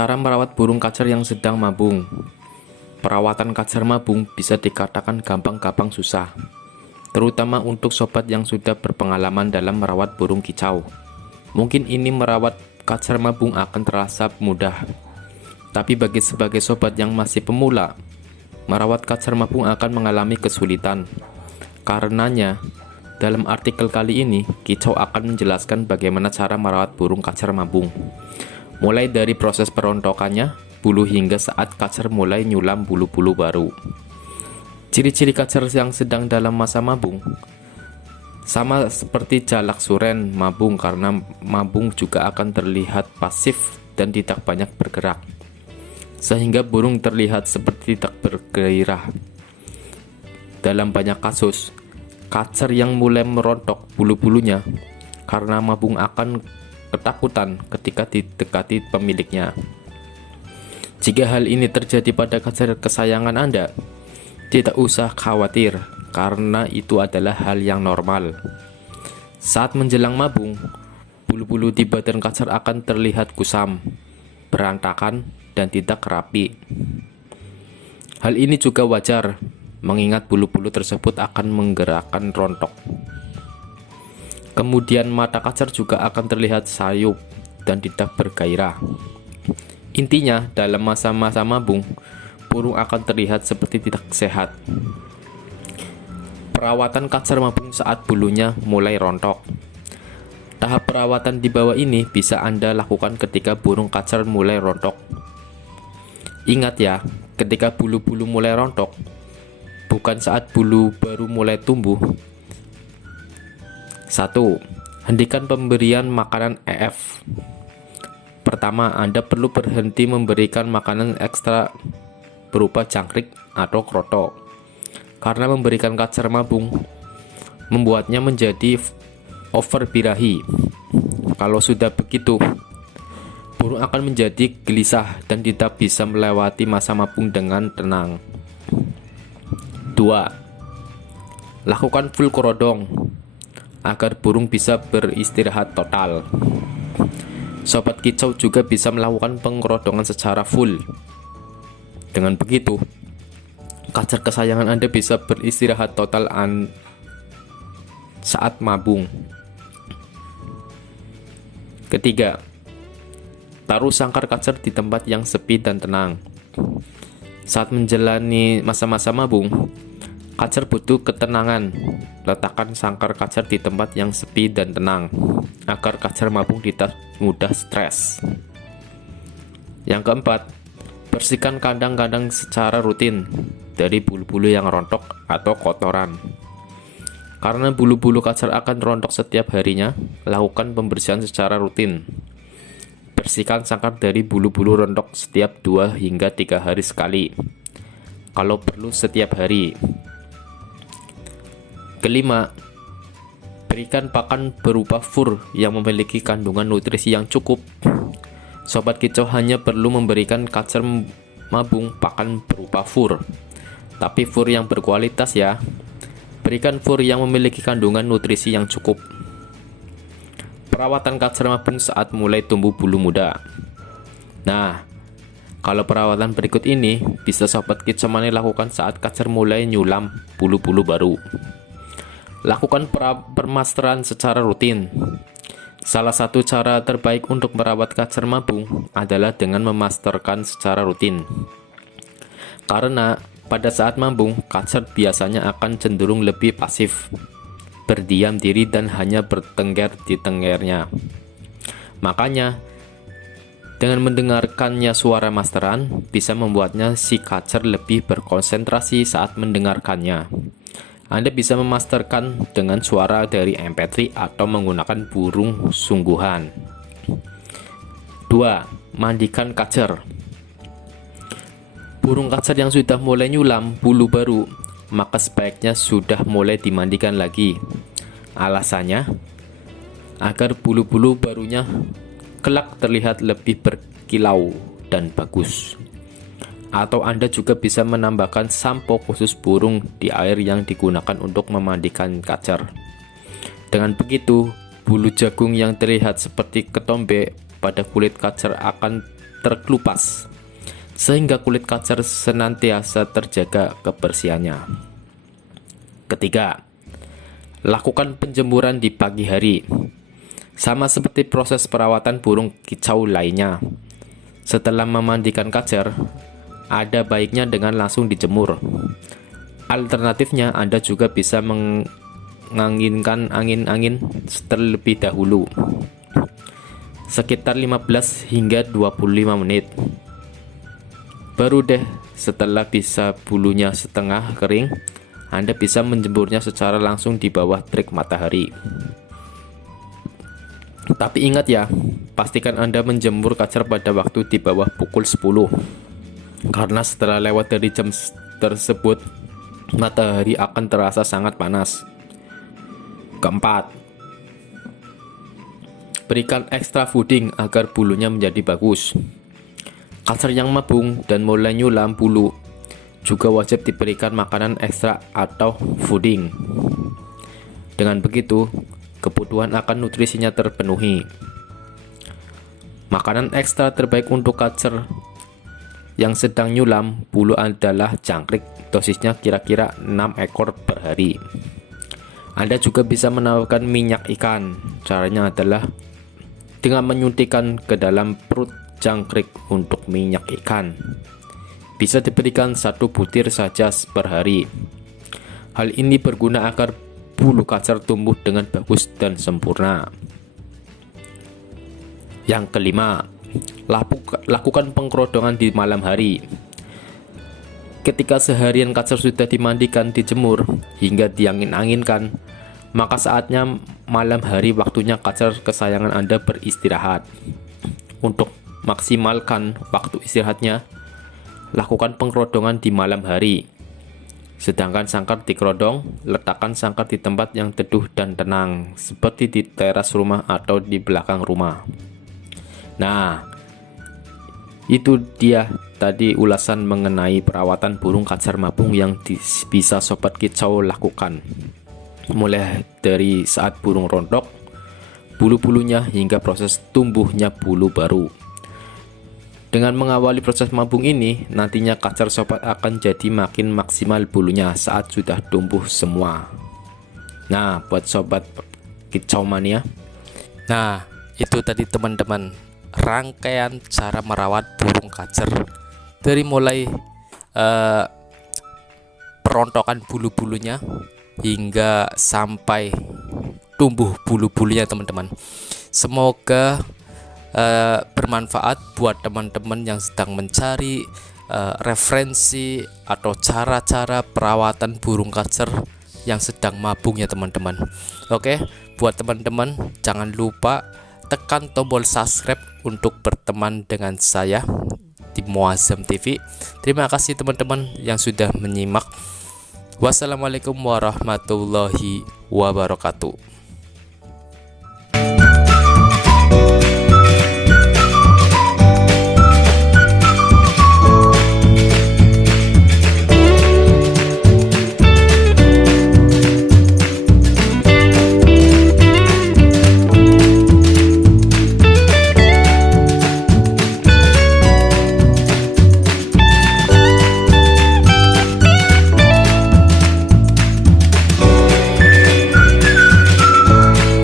Cara merawat burung kacer yang sedang mabung. Perawatan kacer mabung bisa dikatakan gampang-gampang susah, terutama untuk sobat yang sudah berpengalaman dalam merawat burung kicau. Mungkin ini merawat kacer mabung akan terasa mudah, tapi bagi sebagai sobat yang masih pemula, merawat kacer mabung akan mengalami kesulitan. Karenanya, dalam artikel kali ini, Kicau akan menjelaskan bagaimana cara merawat burung kacer mabung. Mulai dari proses perontokannya, bulu hingga saat kacer mulai nyulam bulu-bulu baru. Ciri-ciri kacer yang sedang dalam masa mabung sama seperti jalak suren mabung, karena mabung juga akan terlihat pasif dan tidak banyak bergerak, sehingga burung terlihat seperti tidak bergairah. Dalam banyak kasus, kacer yang mulai merontok bulu-bulunya karena mabung akan ketakutan ketika didekati pemiliknya. Jika hal ini terjadi pada kacer kesayangan Anda, tidak usah khawatir, karena itu adalah hal yang normal. Saat menjelang mabung, bulu-bulu di badan kacer akan terlihat kusam, berantakan, dan tidak rapi. Hal ini juga wajar, mengingat bulu-bulu tersebut akan menggerakkan rontok. Kemudian mata kacer juga akan terlihat sayup dan tidak bergairah. Intinya, dalam masa-masa mabung, burung akan terlihat seperti tidak sehat. Perawatan kacer mabung saat bulunya mulai rontok. Tahap perawatan di bawah ini bisa Anda lakukan ketika burung kacer mulai rontok. Ingat ya, ketika bulu-bulu mulai rontok, bukan saat bulu baru mulai tumbuh. 1. Hentikan pemberian makanan EF. Pertama, Anda perlu berhenti memberikan makanan ekstra berupa jangkrik atau kroto, karena memberikan kacer mabung membuatnya menjadi overbirahi. Kalau sudah begitu, burung akan menjadi gelisah dan tidak bisa melewati masa mabung dengan tenang. 2. Lakukan full kerodong agar burung bisa beristirahat total. Sobat kicau juga bisa melakukan pengerodongan secara full. Dengan begitu, kacer kesayangan Anda bisa beristirahat total saat mabung. Ketiga, taruh sangkar kacer di tempat yang sepi dan tenang. Saat menjalani masa-masa mabung, kacer butuh ketenangan. Letakkan sangkar kacer di tempat yang sepi dan tenang, agar kacer mabung tidak mudah stres. Yang keempat, bersihkan kandang-kandang secara rutin dari bulu-bulu yang rontok atau kotoran. Karena bulu-bulu kacer akan rontok setiap harinya, lakukan pembersihan secara rutin. Bersihkan sangkar dari bulu-bulu rontok setiap 2 hingga 3 hari sekali, kalau perlu setiap hari. Kelima, berikan pakan berupa fur yang memiliki kandungan nutrisi yang cukup. Sobat kicau hanya perlu memberikan kacer mabung pakan berupa fur, tapi fur yang berkualitas ya. Berikan fur yang memiliki kandungan nutrisi yang cukup. Perawatan kacer mabung saat mulai tumbuh bulu muda. Nah, kalau perawatan berikut ini bisa sobat kicau mani lakukan saat kacer mulai nyulam bulu-bulu baru. Lakukan permasteran secara rutin. Salah satu cara terbaik untuk merawat kacer mabung adalah dengan memasterkan secara rutin. Karena pada saat mabung, kacer biasanya akan cenderung lebih pasif, berdiam diri dan hanya bertengger di tenggernya. Makanya, dengan mendengarkannya suara masteran, bisa membuatnya si kacer lebih berkonsentrasi saat mendengarkannya. Anda bisa memasterkan dengan suara dari MP3 atau menggunakan burung sungguhan. 2. Mandikan kacer. Burung kacer yang sudah mulai nyulam bulu baru, maka sebaiknya sudah mulai dimandikan lagi. Alasannya, agar bulu-bulu barunya kelak terlihat lebih berkilau dan bagus. Atau Anda juga bisa menambahkan sampo khusus burung di air yang digunakan untuk memandikan kacer. Dengan begitu, bulu jagung yang terlihat seperti ketombe pada kulit kacer akan terkelupas, sehingga kulit kacer senantiasa terjaga kebersihannya. Ketiga, lakukan penjemuran di pagi hari. Sama seperti proses perawatan burung kicau lainnya. Setelah memandikan kacer, ada baiknya dengan langsung dijemur. Alternatifnya, Anda juga bisa menganginkan angin-angin terlebih dahulu, sekitar 15 hingga 25 menit. Baru deh, setelah bisa bulunya setengah kering, Anda bisa menjemurnya secara langsung di bawah terik matahari. Tapi ingat ya, pastikan Anda menjemur kacer pada waktu di bawah pukul 10, karena setelah lewat dari jam tersebut, matahari akan terasa sangat panas. Keempat, berikan extra fooding agar bulunya menjadi bagus. Kacer yang mabung dan mulai nyulam bulu juga wajib diberikan makanan ekstra atau fooding. Dengan begitu, kebutuhan akan nutrisinya terpenuhi. Makanan ekstra terbaik untuk kacer yang sedang nyulam bulu adalah jangkrik. Dosisnya kira-kira 6 ekor per hari. Anda juga bisa menambahkan minyak ikan. Caranya adalah dengan menyuntikkan ke dalam perut jangkrik untuk minyak ikan. Bisa diberikan 1 butir saja per hari. Hal ini berguna agar bulu kacer tumbuh dengan bagus dan sempurna. Yang kelima, lakukan pengkerodongan di malam hari. Ketika seharian kacer sudah dimandikan, dijemur, hingga diangin-anginkan, maka saatnya malam hari waktunya kacer kesayangan Anda beristirahat. Untuk maksimalkan waktu istirahatnya, lakukan pengkerodongan di malam hari. Sedangkan sangkar dikerodong, letakkan sangkar di tempat yang teduh dan tenang, seperti di teras rumah atau di belakang rumah. Nah, itu dia tadi ulasan mengenai perawatan burung kacer mabung yang bisa sobat kicau lakukan. Mulai dari saat burung rontok, bulu-bulunya, hingga proses tumbuhnya bulu baru. Dengan mengawali proses mabung ini, nantinya kacer sobat akan jadi makin maksimal bulunya saat sudah tumbuh semua. Nah, buat sobat kicau mania, nah itu tadi teman-teman, rangkaian cara merawat burung kacer dari mulai perontokan bulu-bulunya hingga sampai tumbuh bulu-bulunya teman-teman. Semoga bermanfaat buat teman-teman yang sedang mencari referensi atau cara-cara perawatan burung kacer yang sedang mabung ya teman-teman. Oke, buat teman-teman jangan lupa tekan tombol subscribe untuk berteman dengan saya di Muazzam TV. Terima kasih teman-teman yang sudah menyimak. Wassalamualaikum warahmatullahi wabarakatuh.